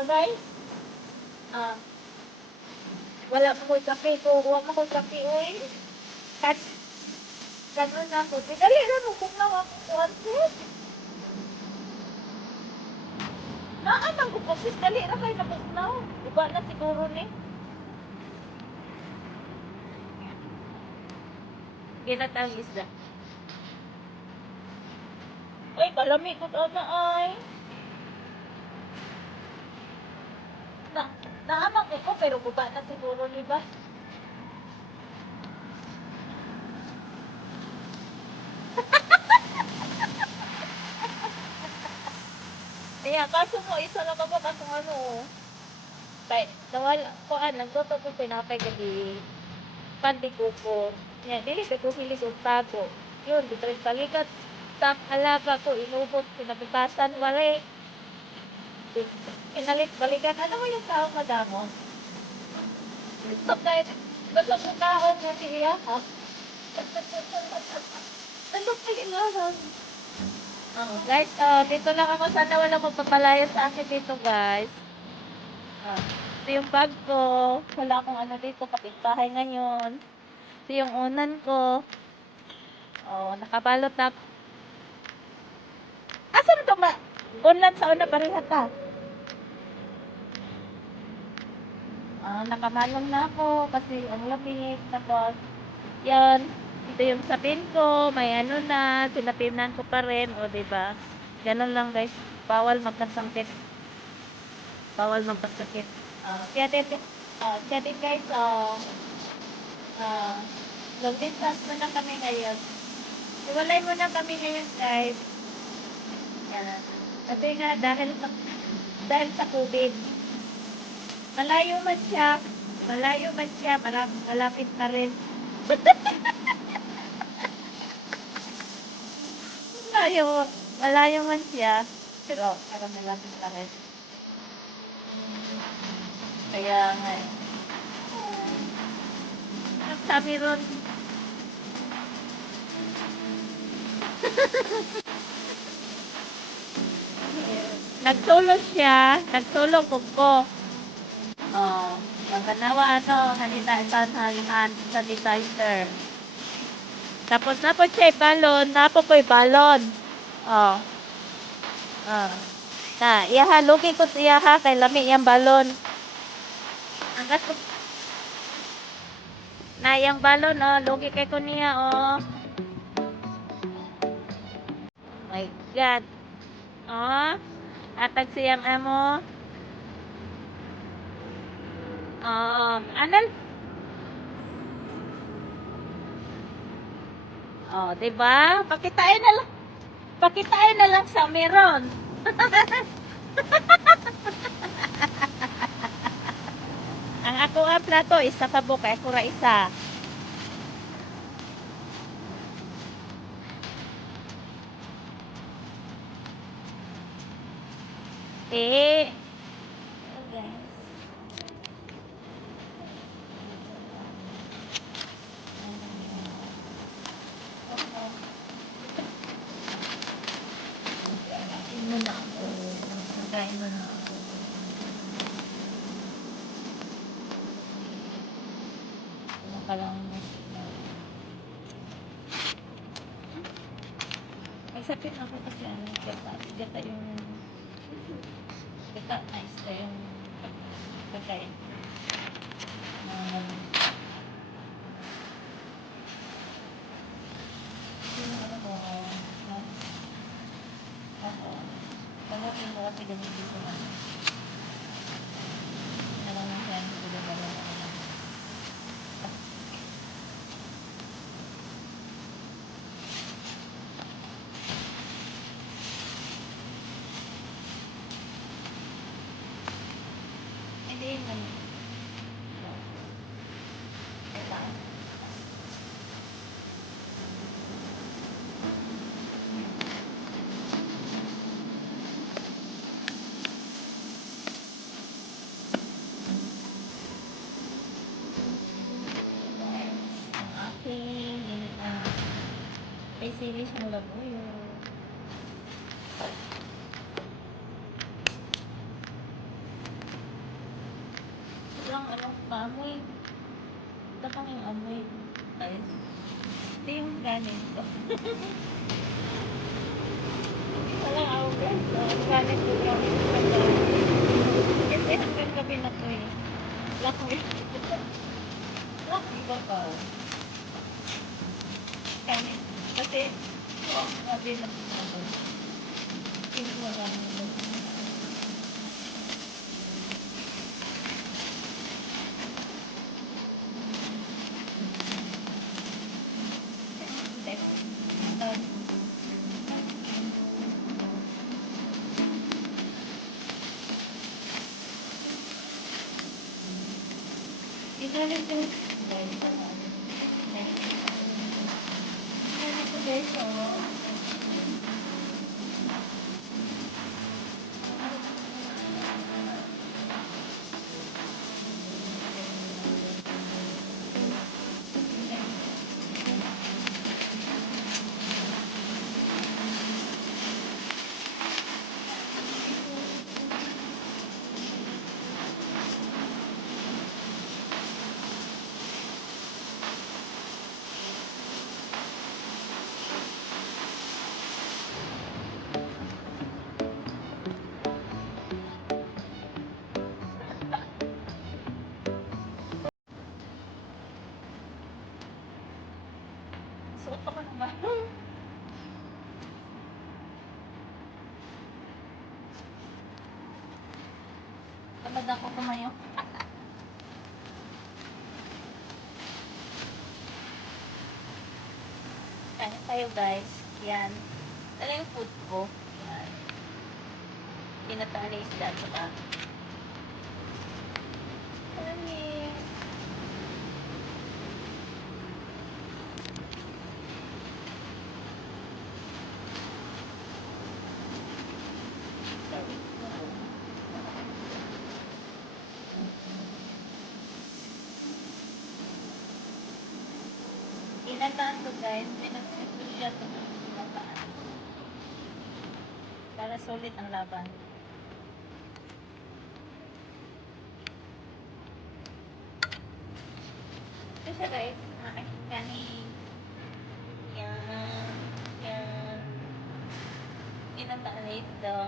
So guys, ah, wala mo ko'y kape ko, huwag mo ko'y kape, oy. Kat, ganun na ko. Dali na mo kung nawa ko kuhan ko. Naaman ko po, sis, dali na kayo nabugnaw. Iba na siguro ni. Ginatang isda. Ay, kalami ko na ay. Naaman ko pero buba na siguro ni ba? Kaya kaso mo, isa lang ba kasong ano, kay, nawala ko, nagluto ko pinapay gabi, pandikuko. Yan, dili ka kumilig og tago. Yun, dito rin balikat. Tak alaga ko, inubot, pinabibasan, wali. Inalit, balikan. Ano mo yung tao madamo? Stop na ito. Gusto ko kaon na siya, ha? Ano pa yung lahat? Guys, dito lang ako. Sana wala magpapalaya sa akin dito, guys. Ito yung bag ko. Wala akong ano dito, kapitbahay ngayon. Ito yung unan ko. Nakabalot na. Asan ito ma? Unlan sa una pareha ta. Nakabalot na ako kasi ang lamig. Tapos, yan. Ito yung sapin ko. May ano na. Sinapimnan ko pa rin. O, diba? Ganun lang, guys. Bawal magkasangkit. Bawal magkasakit. Kaya din guys, nag-discuss muna kami ngayon. Iwalay muna kami ngayon guys. Yan. Kasi nga, dahil sa COVID, malayo man siya, malapit na rin. Malayo man siya, pero parang malapit na rin. Kaya nga, ang sabi ron, nagtulog ko. Maganawa hand sanitizer. Tapos napo siya balon, napo ko'y balon. Oh. Iyaha, lugi ko siya ha, kay lami yung balon. Angkat ko. Yung balon, lugi kay ko niya, My God. Atag siyang amo. Anal? Diba? Pakitain na lang sa meron. Ang ako ang plato, isa pa buka, kura isa. Okay. Kain mo na ako. Ay, sapin ako kasi gata yung nice na yung pagkain. Pagkain mo kasi ganyan dito na. Alam mo siya, hindi ko na hindi yun. May series mo lang mo yun. amoy. Dakang yung amoy. Guys. Ito yung ganito. Wala ako guys. So, ang ganito lang yung trabaho. Kasi hanggang gabi na to eh. Lock me. Lock me ba pa? Kasi, gabi na to. Hindi mo lang. Inalit yung guys. Inalit ko guys, oh. Suot ako naman. Tamad ako kumayo. Kaya tayo guys. Yan. Tala yung food ko. Yan. Pinataan na isda at saka. Kami. Pinataan to guys. Pinataan ko siya to. Pinataan. Para solid ang laban. Ito siya guys. Aking kanin. Yan. Yan. Pinataan na ito.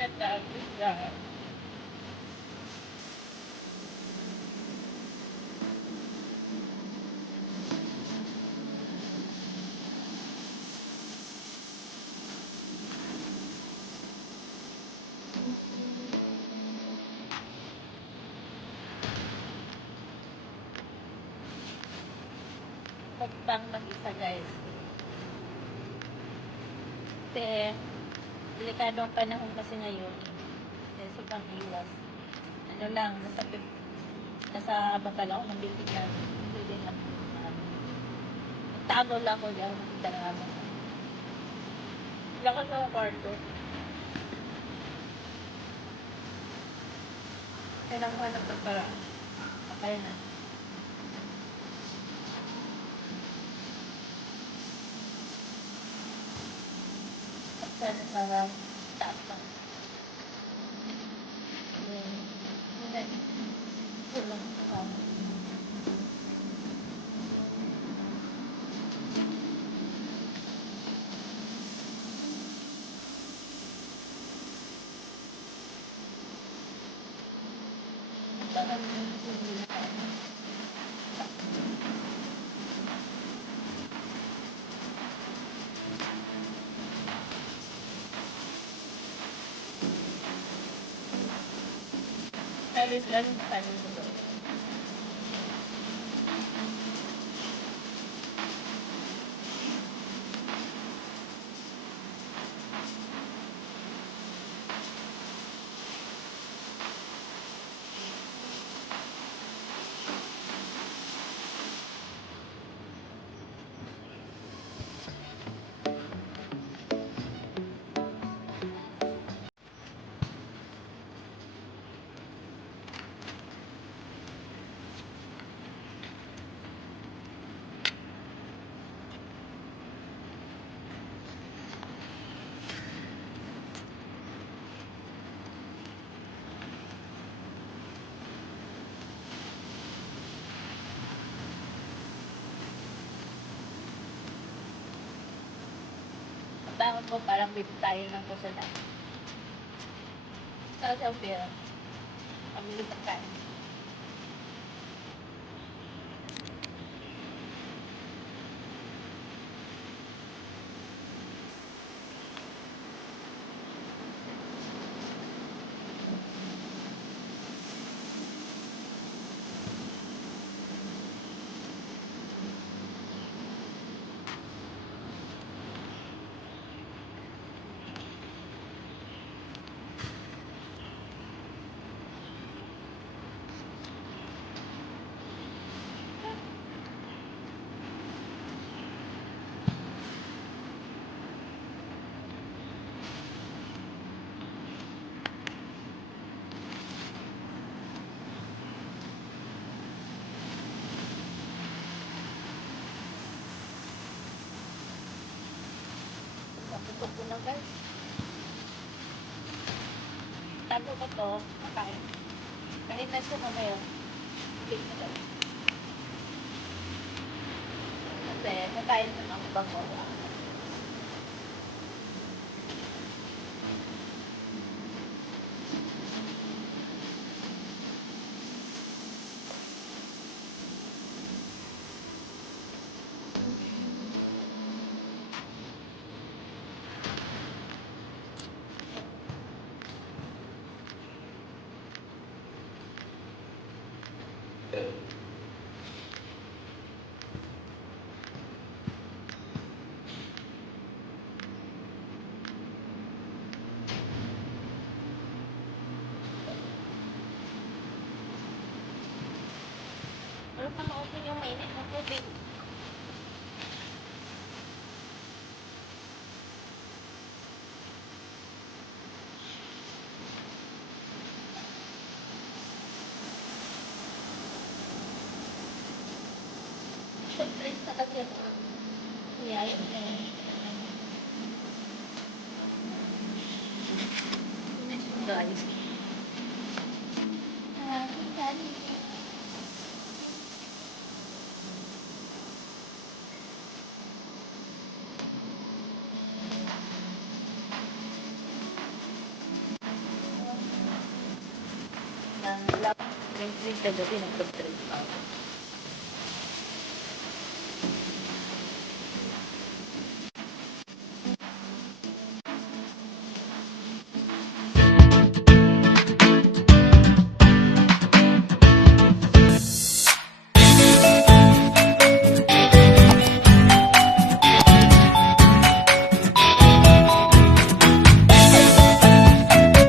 Pinataan ko siya. Mukbang mag-isa guys. Kasi, delikado ang panahon kasi ngayon. Kasi sobrang iwas. Ano lang, nasa baba lang ako ng building na. Building lang. Tago lang ako dyan. Nakita na ako. Lakas ako kwarto. Kailangan ko hanap ng paraan. Okay na. Sana parang taas pa. Hindi. Kulang pa. Parang alis lang tayo dito. Pagbangon ko, parang bibitayin lang ko sa dami. Saan sa pera? Pamili pagkain. Pagputok ko na guys. Tago ko to, makain. Kahit na siya mamaya, big na guys. Kasi, makain sa mga bango. Ano pa ma-open yung mainit ng tubig? Surprise na kasi ako. Niyaya na yun. Guys. Daddy. Ng lap. Yung drink na gabi, nag-drink pa ako.